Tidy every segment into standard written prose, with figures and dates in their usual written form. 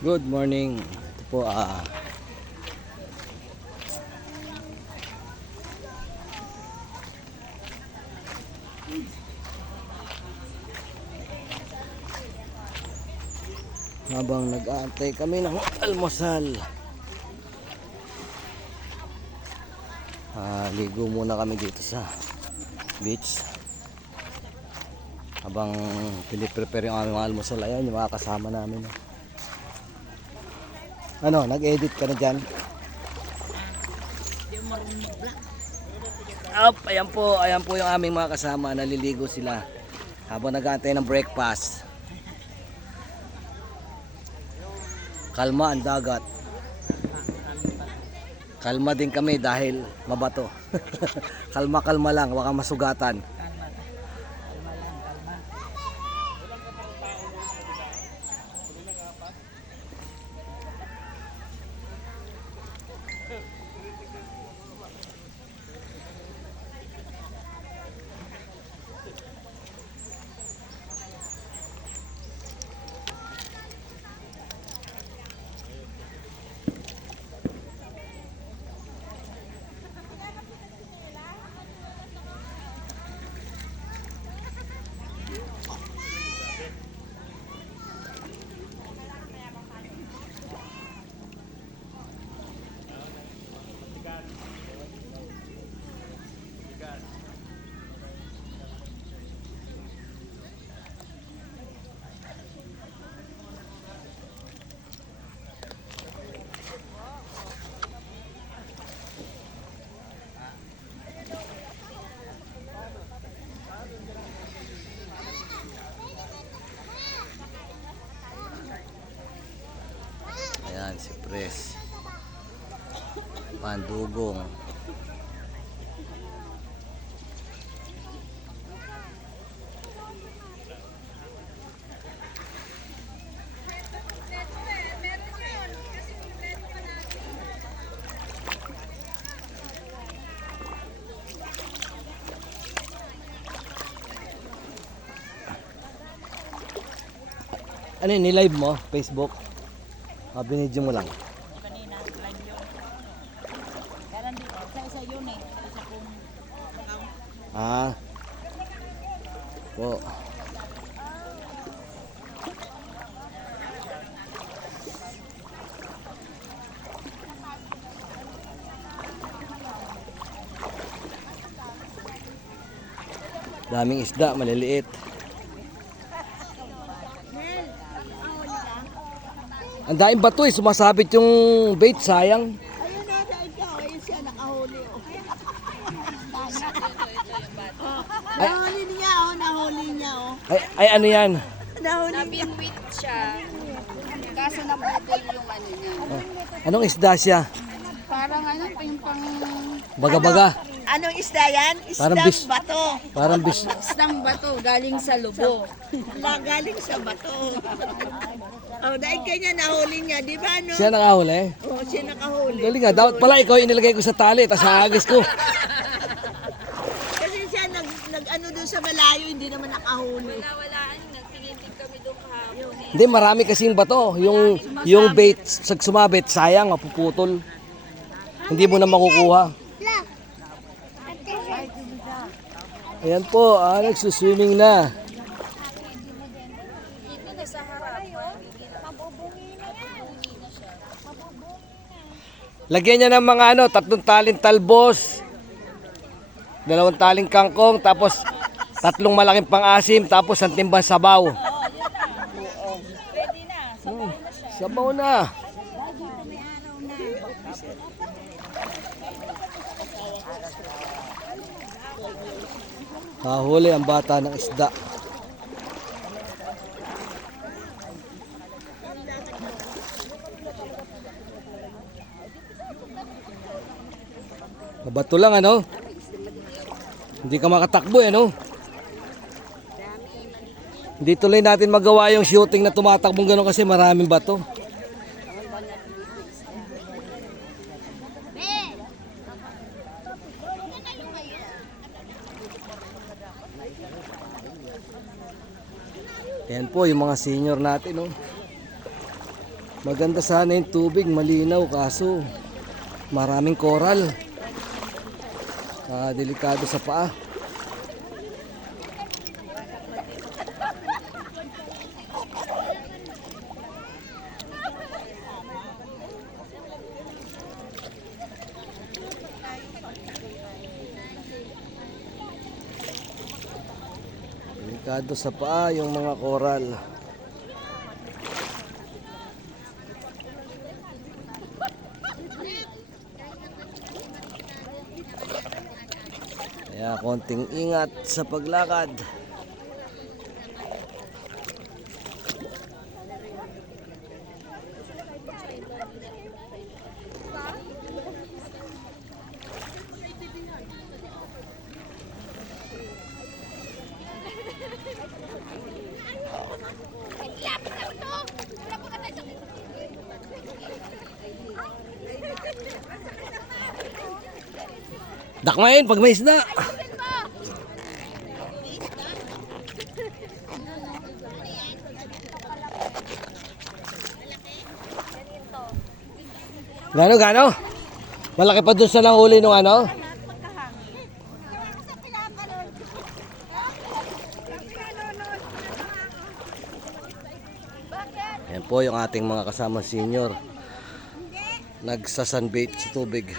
Good morning. Ito po habang nag-aantay kami ng almusal. Ligo muna kami dito sa beach. Habang piniprepare yung aming almusal, ayan yung mga kasama namin. Ano, nag-edit ka na dyan? Ayan po yung aming mga kasama. Naliligo sila habang nag-aantay ng breakfast. Kalma ang dagat. Kalma din kami dahil mabato. Kalma lang, waka masugatan. Ayan si Pres Pandugong. Ano yun, ni-live mo? Facebook? Binidyo mo lang. Kanina, live yun. Kaya nandito, isa yun eh. Isa kong account. Po. Daming isda, maliliit. Ang daing bato sumasabit yung bait, sayang. Ayun na, ikaw. Ayun siya, nakahuli. Nahuli niya, nahuli niya. Ay ano yan? Nahuli niya. Nabinwit siya. Kaso nabudol yung ano niya. Anong isda siya? Parang ano, pang Baga-baga. Anong isda yan? Parang Isdang bis- bato. Parang bis. isdang bato galing sa lubo. Galing sa bato. Dahil kanya nahuli niya, di ba? No? Siya nakahuli. Siya nakahuli. Galing nga. Dapat pala ikaw inilagay ko sa tali, tas haagis ko. Kasi siya nag-ano doon sa malayo, hindi naman nakahuli. Nawalaan, nagtingin-ting kami doon kahapon. Hindi, marami kasing bato. Yung bait, sag sumabit, sayang, mapuputol. Hindi mo na makukuha. Ayan po, nagsuswimming na. Dito na sa harap. Lagyan niya ng mga 3 taling talbos, 2 taling kangkong, tapos 3 malaking pang-asim, tapos 1 timbang sabaw. Pwede na. Sabaw na. Huli ang bata ng isda. Mabato lang Hindi ka makatakbo Hindi tuloy natin magawa yung shooting na tumatakbong gano'n kasi maraming bato. Ayan po yung mga senior natin. Maganda sana yung tubig, malinaw, kaso maraming coral. Delikado sa paa. Delikado sa paa yung mga coral. Kaya konting ingat sa paglakad. Dakmain pag may isda. Gano? Malaki pa dun sa nahuli nung ano? Yan po yung ating mga kasama senior. Nagsasunbait sa tubig.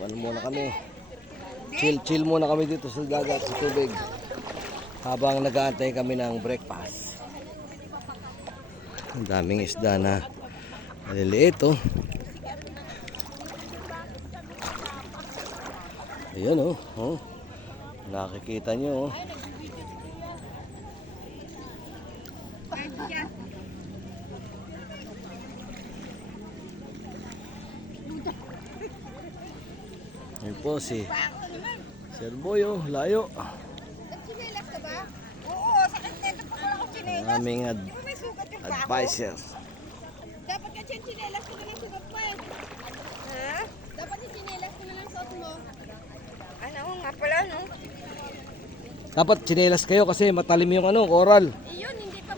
Ano muna kami? Chill muna kami dito sa dagat, sa tubig. Habang nag-aantay kami ng breakfast. Ang daming isda na maliliit oh. Ayan oh. Nakikita nyo oh. Ayan po si Sir Boy oh, layo. Nagsinelas ka ba? Oo, sakit nito pa wala akong Ang aming May sugat yung advisor. Dapat ka chinelas ko na lang suot mo eh. Ha? Dapat chinelas ko na lang suot mo. Ano nga pala no? Dapat tsinelas kayo kasi matalim yung ano, coral. Iyon, hindi pa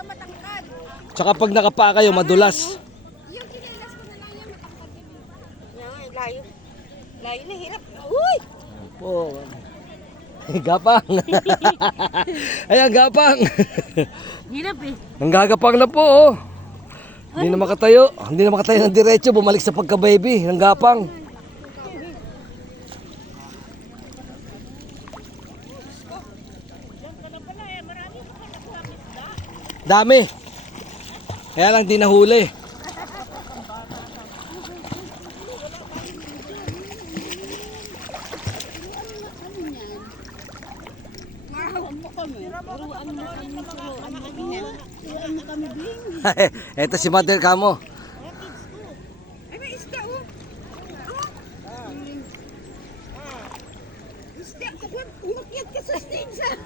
matangkad. Tsaka pag nakapa kayo, madulas. Yung chinelas ko na lang yan matangkad. Yan, layo. Layo na hirap. Uy! Ayan po. Gapang. Ayan, gapang. Hirap eh. Ang gagapang na po oh. Hindi na makatayo. Hindi na makatayo ng diretso. Bumalik sa pagka-baby. Ang gapang. Dami. Kaya lang di nahuli. Ito si Mother Kamo. Ay, may isda oh. Isda, umakyat ka sa stage ah.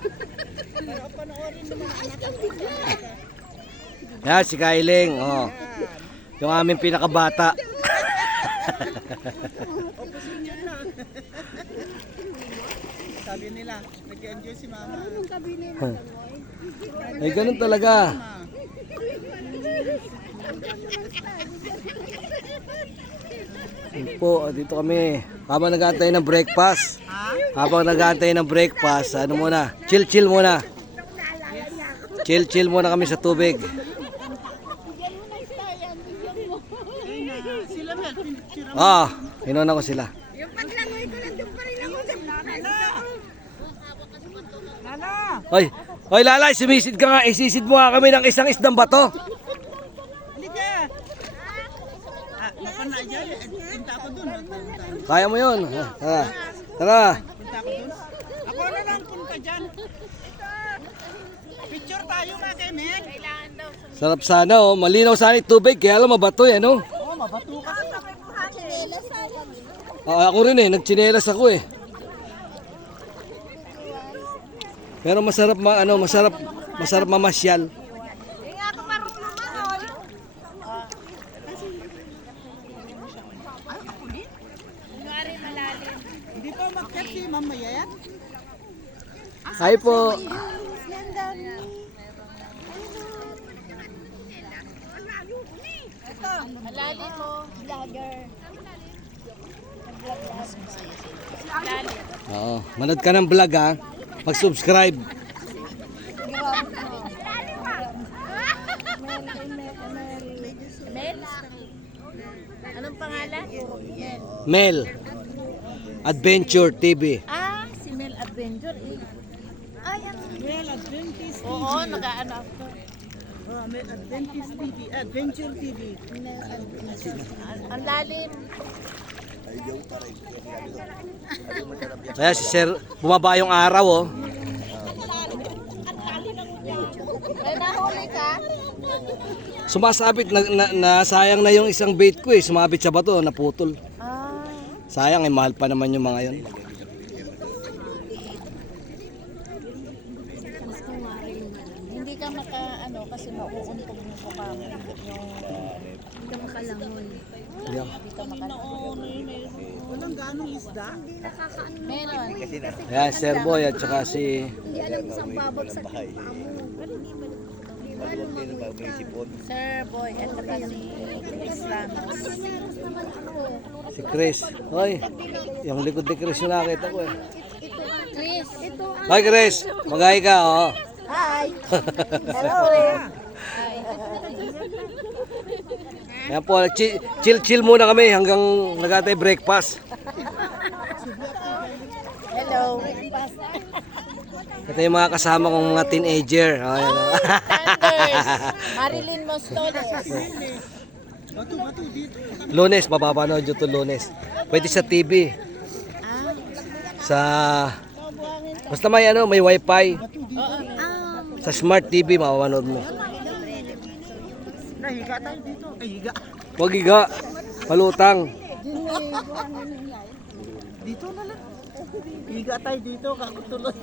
Sumakas kang bigla. Yan si Kailing. Oh. Yung aming pinakabata. Sabi nila, nag-enjoy si mama. Anong kabili mo gano'n? Ay ganun talaga. Yun po, dito kami. Habang nag-aantay ng breakfast. Ano muna? Chill muna. Chill muna kami sa tubig. Sila Mel, pinicture Ah, inuna ko sila. Yung paglangoy ko lang doon pa rin ako. Hoy Lalay, sumisid ka nga. Isisid mo nga kami ng isang isdang bato. Halika! Napana dyan, punta ako dun. Kaya mo yun. Tara. Punta ako dun. Ako na lang punta dyan. Picture tayo na kay Mel. Sarap sana oh. Malinaw sana yung tubig. Kaya lang mabato yan oh. Oo, mabato kasi. Chinelas sayang. Ako rin eh. Nagtsinelas ako eh. Pero masarap masarap mamasyal. Hindi nga ako marunong manol. Kunwari malalim. Hindi pa umakyat si mamaya yan. Hi po. Malalim mo, vlogger. Malalim. Oo, manood ka ng vlog ha. Mag-subscribe. Mel? Anong pangalan? Mel. Mel. Adventure TV. Ah, si Mel Adventure eh. Ay, Well, Adventist. oo, nag-ano ako. May Adventist TV. Adventure TV. Ang lalim. Kaya si Sir, bumaba yung araw oh. May nahuli ka? Sumasabit, nasayang na yung isang bait ko eh. Sumabit sa bato, naputol. Ah. Sayang eh, mahal pa naman yung mga yun. Hindi ka ano kasi mauuntog mo po kami. Hindi ka makalangon. Hindi ako. Hindi ka makalangon. Walang ganong isda. Meron. Ayan, Sir Boy at saka si Sir Boy at saka si Chris Ramos. si Chris. Hoy, yung likod ni Chris yung nakita ko eh. Chris. Hoy Chris, mag-hi ka oh. Hi. Hello. Hi. Ayan po, chill muna kami hanggang nagatay breakfast. Hello. Ito yung mga kasama kong mga teenager. Oh, ayan, oh. Sanders. Marilyn Mostoles. Bato dito. Lunes, mapapanood nyo ito Lunes. Pwede sa TV. Sa... Basta may ano, may wifi. Sa smart TV, mapapanood mo. Nahiga tayo dito. Ay, higa. Huwag higa. Palutang. Dito na lang. Higa tayo dito. Kakutuloy.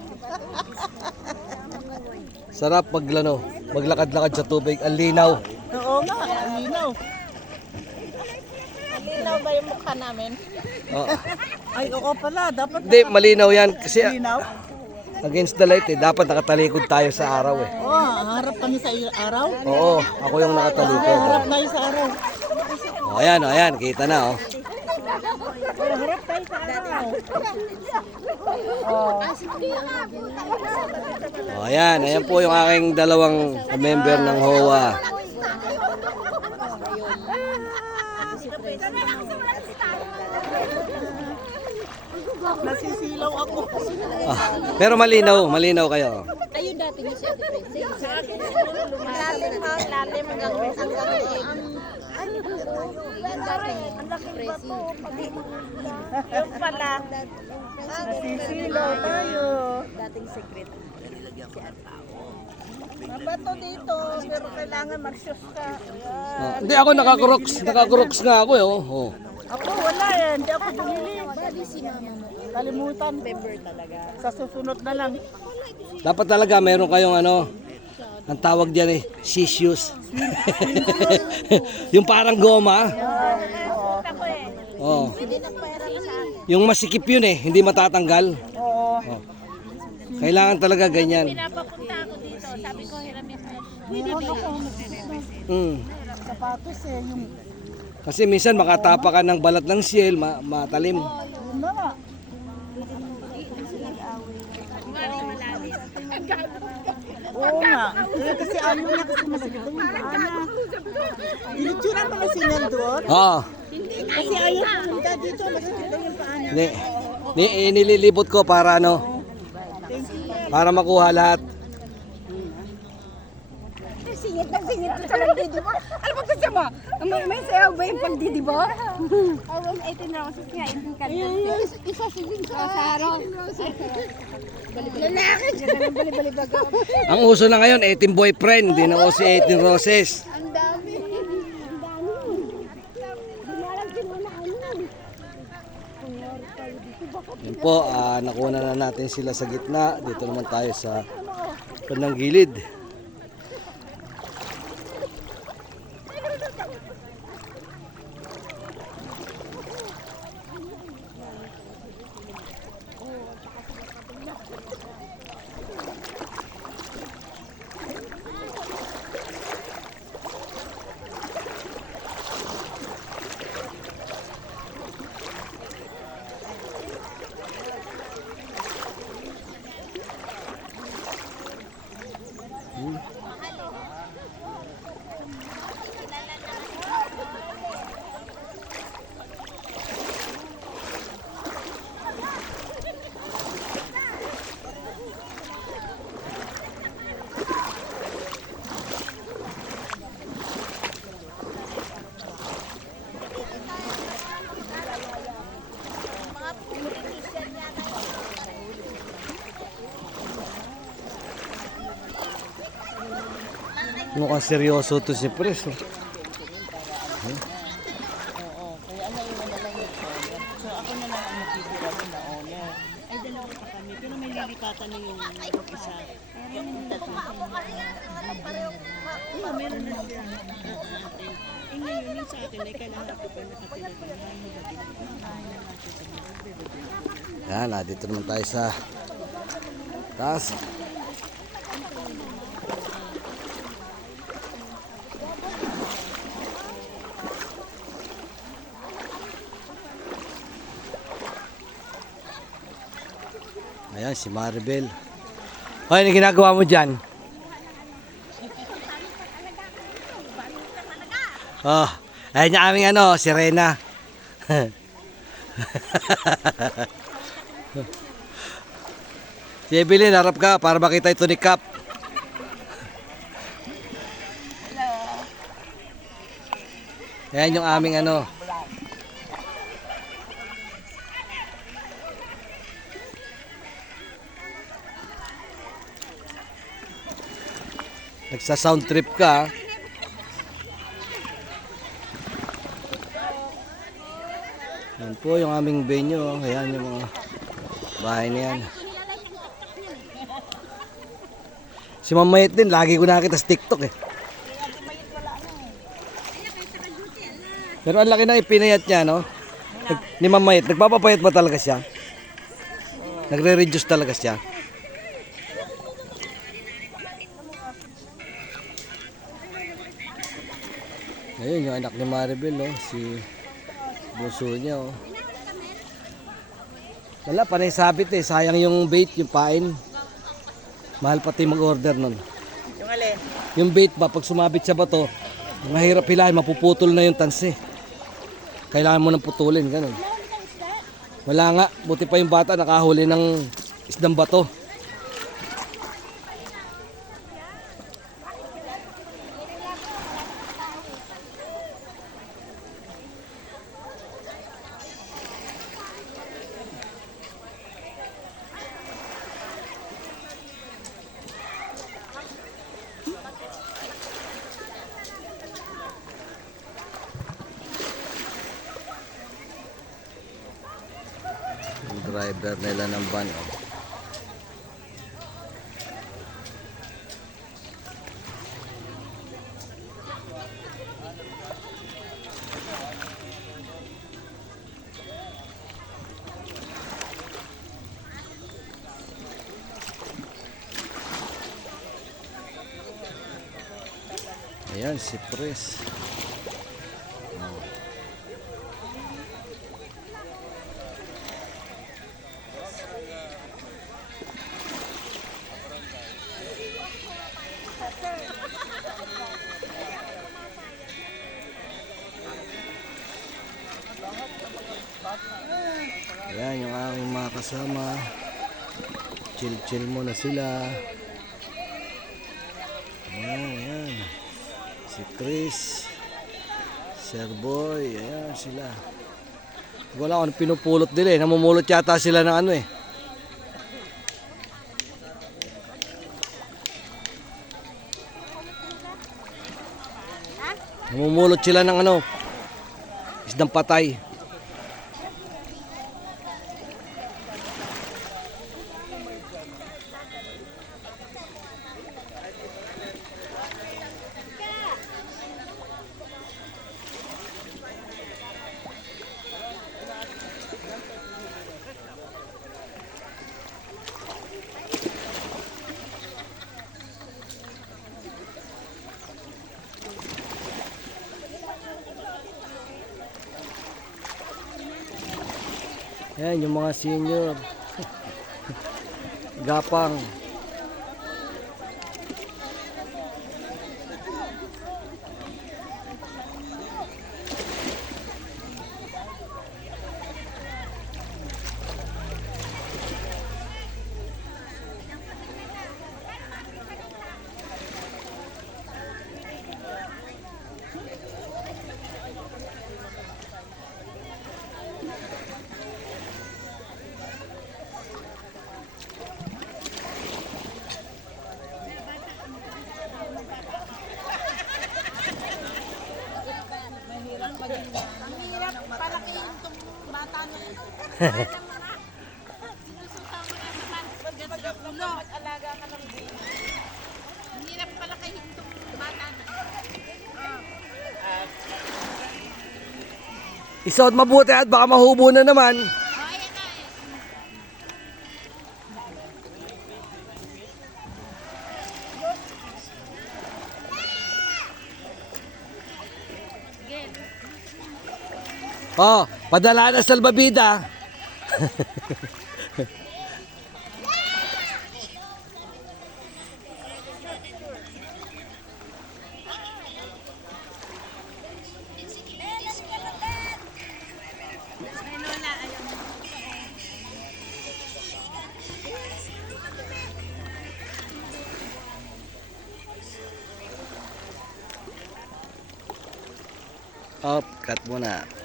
Sarap maglakad-lakad sa tubig. Ang linaw. Oo nga. Ang linaw. Malinaw ba yung mukha namin? Oh. Ay, oo pala. Dapat Hindi, malinaw yan. Kasi linaw. against the light eh. Dapat nakatalikod tayo sa araw eh. Oo, harap kami sa araw. Oo, ako yung nakatalikod. Harap tayo sa araw. Oh, ayan. Kita na oh. Oo, harap tayo sa araw. Oh, ayan po yung aking dalawang member ng HOA. Nasisilaw ako. Ah, pero malinaw kayo. Ayun dati ni si Ate Presi. Lalim hanggang yung dati ni Presi. Yung pala. Nasisilaw tayo. Dating secret. Mabato dito, pero kailangan mag-shoes ka. Ah, hindi ako nakakuroks nga ako eh. Oh. Ako wala eh, hindi ako bumili. Bali si mama mo. Kalimutan. Member talaga. Sa susunod na lang. Dapat talaga meron kayong ano, ang tawag diyan eh, sisius. Yung parang goma. Oh. Yung masikip yun eh, hindi matatanggal. Oo. Oh. Kailangan talaga ganyan. Pinapapunta ako dito. Sabi ko, hiramin mo. Meron ako. Sapatos eh, yung Kasi minsan makatapa ka ng balat ng siel, matalim. yun na nga. Oo nga. Kasi ano na kasi masakit yung paa. Inuturan mo na si Nel doon. Oo. Kasi ayaw pumunta dito, masakit daw yung paa niya. Nililibot ko para ano, para makuha lahat. Singit sa pagdidiba. Alam mo kasi ba? May sayaw ba yung pagdidiba? Awan 18 roses nga, hindi ka isa sigin sa araw. Lalaki. Bali-bali-baga. Ang uso na ngayon, 18 boyfriend, hindi na uso 18 roses. Ang dami. Ang dami. Dinalang din mo na ano. Yun po, nakuna na natin sila sa gitna. Dito naman tayo sa kanang gilid. Mukhang seryoso to si Pres. Oh. Oo, kaya naiwan na lang yung owner. So ako na lang ang matitira doon na owner. Ay, dalawa pa kami. Pero may lilipatan na yung isa. Yung tatlo. Oo, meron na siya. Eh ngayon, yung sa atin ay kalahati pa nakatira pa na Yan, dito naman tayo sa taas. Ayan, si Maribel. Hoy, ano ginagawa mo dyan? Oh, ayan yung aming ano, sirena. Si Evelyn, harap ka para makita ito ni Cap. Ayan yung aming ano. Nagsa-sound trip ka. Yan po yung aming venue. Ayan yung mga bahay na yan. Si Mamayit din, lagi ko nakita sa TikTok eh. Pero ang laki na ipinayat niya, no? Ni Mamayit, nagpapapayat ba talaga siya? Nagre-reduce talaga siya? Ayun yung anak ni Maribel, no? Si buso niya, oh. Wala, panay sabit eh. Sayang yung bait, yung pain. Mahal pati mag-order nun. Yung alin? Yung bait ba, pag sumabit sa bato, mahirap hilahin, mapuputol na yung tansi. Kailangan mo nang putulin, ganun. Wala nga, buti pa yung bata nakahuli ng isdang bato. Yung driver nila ng van, oh. Ayan, si Pres. Ayan yung aking mga kasama. Chill-chill muna sila. Ayan, ayan. Si Chris, Sir Boy, ayan sila. Wala ko anong pinupulot nila eh. Namumulot yata sila ng ano eh. Namumulot sila ng ano, isdang patay. Ayan yung mga senior. Gapang. Isuot mabuti at baka mahubo na naman. Oh, padala na salbabida. Oh, cut muna.